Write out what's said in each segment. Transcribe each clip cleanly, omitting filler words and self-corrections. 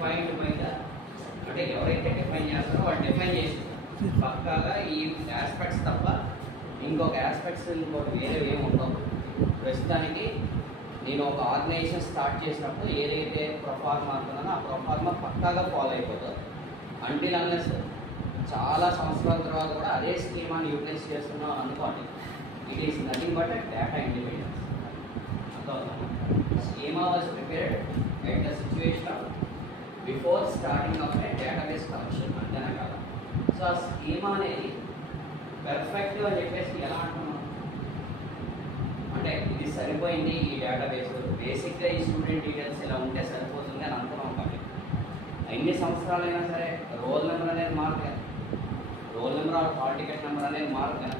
Defined by the, అంటే ఎవరైతే define చేస్తారో వాళ్ళు డిఫైన్ చేసి పక్కాగా ఈ ఆస్పెక్ట్స్ తప్ప ఇంకొక ఆస్పెక్ట్స్ ఇంకోటి వేరే ఏమి ఉండవు. ప్రస్తుతానికి నేను ఒక ఆర్గనైజేషన్ స్టార్ట్ చేసినప్పుడు ఏదైతే ప్రొఫార్మా అంటున్నానో ఆ ప్రొఫార్మా పక్కాగా ఫాలో అయిపోతుంది. అంటిల్ అన్లెస్ చాలా సంవత్సరాల తర్వాత కూడా అదే స్కీమాని యూటిలైజ్ చేస్తున్నాం అనుకోండి, it is nothing but data independence. Schema was prepared at the situation of before starting of A database collection, అంతేనా కదా. సో ఆ స్కీమా అనేది పెర్ఫెక్ట్ అని చెప్పేసి ఎలా అంటున్నాం అంటే ఇది సరిపోయింది ఈ డేటాబేస్, బేసిక్గా ఈ స్టూడెంట్ డీటెయిల్స్ ఇలా ఉంటే సరిపోతుంది అని అనుకున్నాం. కానీ ఎన్ని సంవత్సరాలైనా సరే రోల్ నెంబర్ అనేది మారదు కదా, roll number or hall ticket number అనేది మారదు కదా.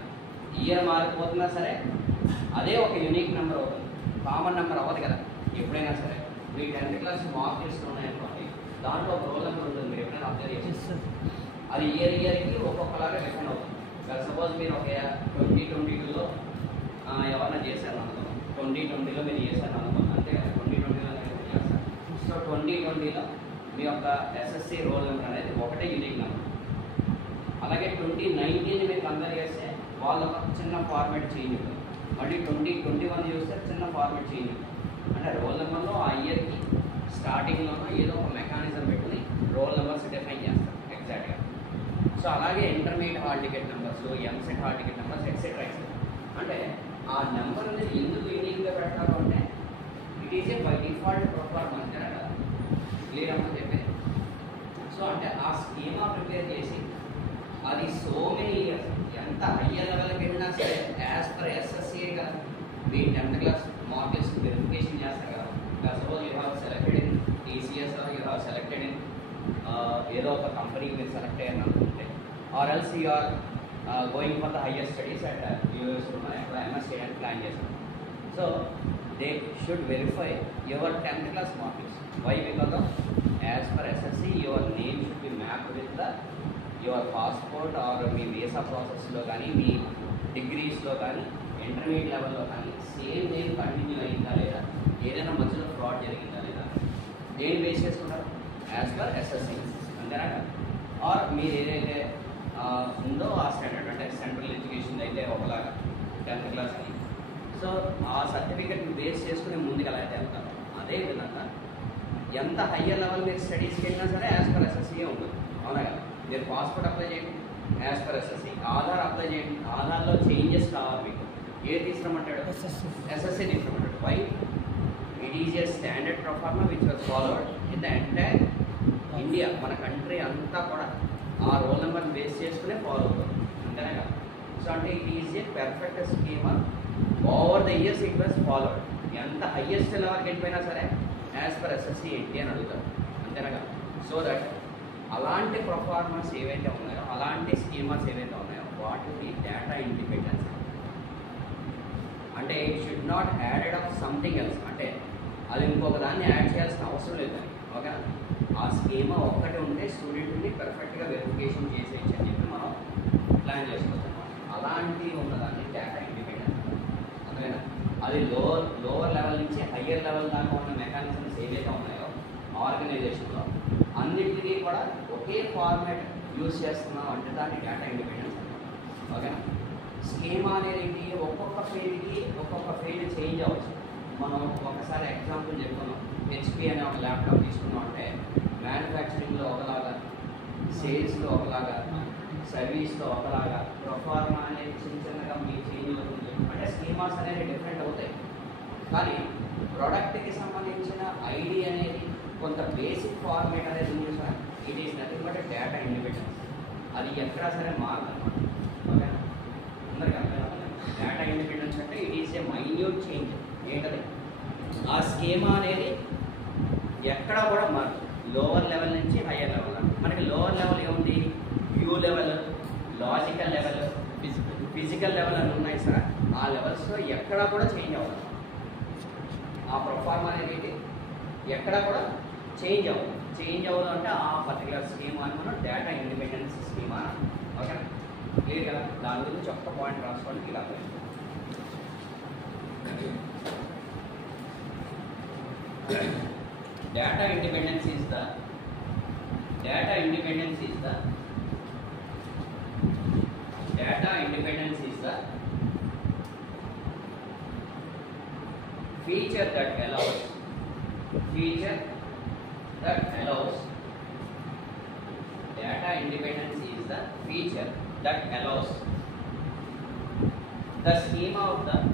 ఇయర్ మారిపోతున్నా సరే అదే ఒక యూనిక్ నెంబర్ అవుతుంది, కామన్ నెంబర్ అవ్వదు కదా. ఎప్పుడైనా సరే మీ 10th క్లాస్ మార్క్ లిస్ట్ ఉన్నాయనుకోండి, దాంట్లో ఒక రోల్ నెంబర్ ఉంటుంది, మీరు ఎప్పుడైనా అబ్జర్వ్ చేసి అది ఇయర్కి ఒక్కొక్కలాగా డిఫరెంట్ అవుతుంది. సపోజ్ మీరు ఒక 2022లో ఎవరన్నా చేశారు అనుకున్నాం, 2020లో మీరు చేశారు అనుకున్నాం, అంతే కదా. 2020లో మీరు చేస్తారు. సో 2020లో మీ యొక్క ఎస్ఎస్సి రోల్ నెంబర్ అనేది ఒకటే యూనిక్ నెంబర్. అలాగే 2019 మీరు కంపేర్ చేస్తే వాళ్ళ ఒక చిన్న ఫార్మాట్ చేంజ్ ఉంటుంది. మళ్ళీ 2021 చూస్తే చిన్న ఫార్మాట్ చేంజ్ ఉంటుంది. అంటే రోల్ నెంబర్లో ఆ ఇయర్కి స్టార్టింగ్లోనో ఏదో ఒక మెకానిజం పెట్టుకుని రోల్ నెంబర్స్ డిఫైన్ చేస్తారు ఎగ్జాక్ట్గా. సో అలాగే intermediate hall ticket numbers, EAMCET hall ticket numbers etcetera etcetera. అంటే ఆ నెంబర్ అనేది ఎందుకు యూనిక్గా పెడతారు అంటే it is A by default proforma, అంతేనా కదా. క్లియర్ అమ్మని చెప్పేది. సో అంటే ఆ స్కీమా ప్రిపేర్ చేసి అది సో మెనీ ఇయర్స్ ఎంత హయ్యర్ లెవెల్కి వెళ్ళినా సరే యాజ్ పర్ ఎస్ఎస్సీఏ కదా, మీ 10th class mark list verification చేస్తారు కదా. Suppose you have selected in TCS or you have selected in ఏదో ఒక కంపెనీకి మీరు సెలెక్ట్ అయ్యారు అనుకుంటే, or else you are going for the higher studies at US ఎక్కడ ఎంఎస్ చేయడానికి ప్లాన్ చేశారు. So they should verify your 10th class mark list. Why? Because of as per SSC your name should be map with the your passport or మీ visa ప్రాసెస్లో కానీ మీ డిగ్రీస్లో కానీ intermediate లెవెల్లో కానీ same name continue అయిందా లేదా, ఏదైనా మధ్యలో ఫ్రాడ్ జరిగిందా లేదా, దేని బేస్ చేసుకుంటారు యాజ్ పర్ ఎస్ఎస్సి, అంతేనా. ఆర్ మీరు ఏదైతే ఉందో ఆ స్టాండర్డ్, అంటే సెంట్రల్ ఎడ్యుకేషన్ అయితే ఒకలాగా 10th క్లాస్ అని. సో ఆ సర్టిఫికెట్ని బేస్ చేసుకుని ముందుకు ఎలా అయితే వెళ్తారో అదేవిధంగా ఎంత హయ్యర్ లెవెల్ మీరు స్టడీస్కి వెళ్ళినా సరే యాజ్ పర్ ఎస్ఎస్సీయే ఉంటుంది, అవునా కదా. మీరు పాస్పోర్ట్ అప్లై చేయండి as per SSC, Aadhaar apply చేయండి, ఆధార్లో చేంజెస్ కావాలి మీకు, ఏది తీసుకురమ్మంటాడు ఎస్ఎస్సీ తీసుకురమ్మంటాడు. Why? It is a standard proforma which was followed in the entire India. మన కంట్రీ అంతా కూడా ఆ రోల్ నెంబర్ని బేస్ చేసుకునే ఫాలో అవుతుంది, అంతేనా కదా. సో అంటే it is A perfect schema. Over the years it was followed. ఎంత హయ్యెస్ట్ లెవెల్కి వెళ్ళిపోయినా సరే యాజ్ పర్ ఎస్ఎస్సీ ఏంటి అని అడుగుతారు, అంతేనా కదా. సో దట్ అలాంటి ప్రొఫార్మర్స్ ఏవైతే ఉన్నాయో, అలాంటి స్కీమాస్ ఏవైతే ఉన్నాయో వాటికి డేటా ఇండిపెండెన్స్ అంటే it should not added of something else. అంటే అది ఇంకొక దాన్ని యాడ్ చేయాల్సిన అవసరం లేదని, ఓకే. ఆ స్కీమా ఒక్కటి ఉంటే స్టూడెంట్ని పర్ఫెక్ట్గా వెరిఫికేషన్ చేసేయచ్చు అని చెప్పి మనం ప్లాన్ చేసుకోవచ్చు అన్నమాట. అలాంటి ఉన్నదాన్ని డేటా ఇండిపెండెన్స్, అందుకైనా అది లోవర్ లెవెల్ నుంచి హయ్యర్ లెవెల్ దాకా ఉన్న మెకానిజమ్స్ ఏవైతే ఉన్నాయో ఆర్గనైజేషన్లో అన్నిటికీ కూడా ఒకే ఫార్మాట్ యూజ్ చేస్తున్నాం అంటే దాన్ని డేటా ఇండిపెండెన్స్ అన్నమాట, ఓకేనా. స్కీమా అనేది ఒక్కొక్క ఫీల్డ్ చేంజ్ అవ్వచ్చు. మనం ఒకసారి ఎగ్జాంపుల్ చెప్పుకున్నాం, హెచ్పి అనే ఒక ల్యాప్టాప్ తీసుకున్నాం అంటే మ్యానుఫ్యాక్చరింగ్లో ఒకలాగా, సేల్స్లో ఒకలాగా, సర్వీస్లో ఒకలాగా, ప్రొఫార్మా అనేది చిన్నగా మీకు చేంజ్ అవుతుంది. అంటే స్కీమాస్ అనేవి డిఫరెంట్ అవుతాయి, కానీ ప్రోడక్ట్కి సంబంధించిన ఐడి అనేది కొంత బేసిక్ ఫార్మేట్ అనేది ఉంది sir. It is nothing but data independence. అది ఎక్కడా సరే మారదన్నమాట, ఓకేనా. అందరికీ అర్థం డేటా ఇండిపెండెన్స్ అంటే it is a minute change. ఏంటది? ఆ స్కీమా అనేది ఎక్కడా కూడా మారదు, లోవర్ లెవెల్ నుంచి హయ్యర్ లెవెల్. మనకి లోవర్ లెవెల్ ఏముంది? View level, logical level, physical level అని ఉన్నాయి సార్. ఆ లెవెల్స్లో ఎక్కడా కూడా చేంజ్ అవ్వదు. ఆ ప్రొఫార్మా అనేది ఎక్కడా కూడా చేంజ్ అవ్వదు అంటే ఆ పర్టికులర్ స్కీమా అని మనం డేటా ఇండిపెండెన్స్ స్కీమా, ఓకేనా. క్లియర్ కదా. దాని గురించి ఒక్క పాయింట్ రాసుకోవడానికి ఇలా data independence is the data independence is the feature that allows data independence is the feature that allows the schema of the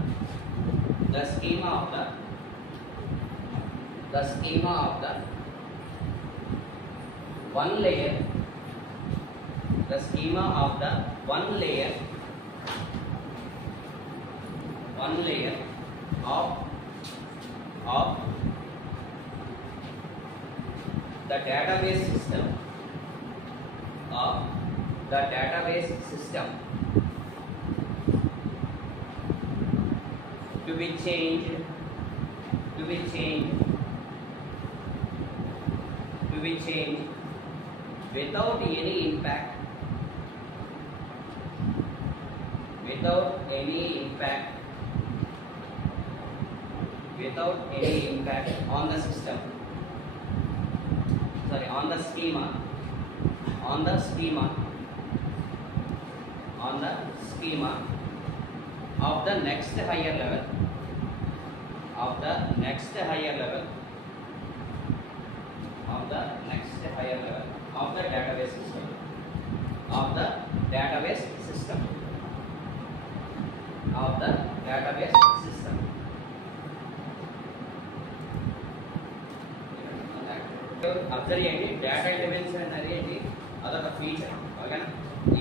one layer of the database system to be changed without any impact on the system, on the schema of the next higher level of the database system. Observe చేయండి, data independence అనేది అదొక feature. ఓకేనా?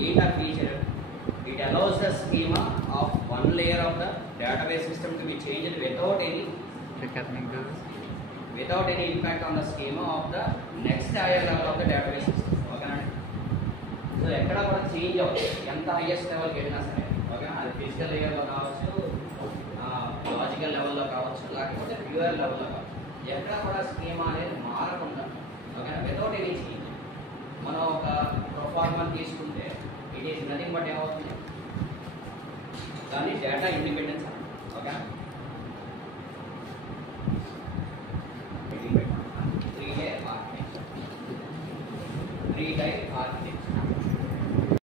ఏంటి ఆ feature? It allows the schema of one layer of the database system to be changed without any impact on the schema of the next higher level of the database system. ఓకేనా? So ఎక్కడ కూడా change అవ్వదు, ఎంత highest లెవెల్కి వెళ్ళినా సరే. ఓకేనా? అది ఫిజికల్ లేయర్లో కావచ్చు, లాజికల్ లెవెల్లో కావచ్చు, లేకపోతే ప్యూర్ లెవెల్లో కావచ్చు, ఎక్కడ కూడా స్కీమా అనేది మారకుండా. ఓకేనా? Without any change. మనం ఒక ప్రొఫార్మర్ తీసుకుంటే ఇట్ ఈస్ నథింగ్ బట్ ఏమవుతుంది, దాన్ని డేటా ఇండిపెండెన్స్. ఓకే.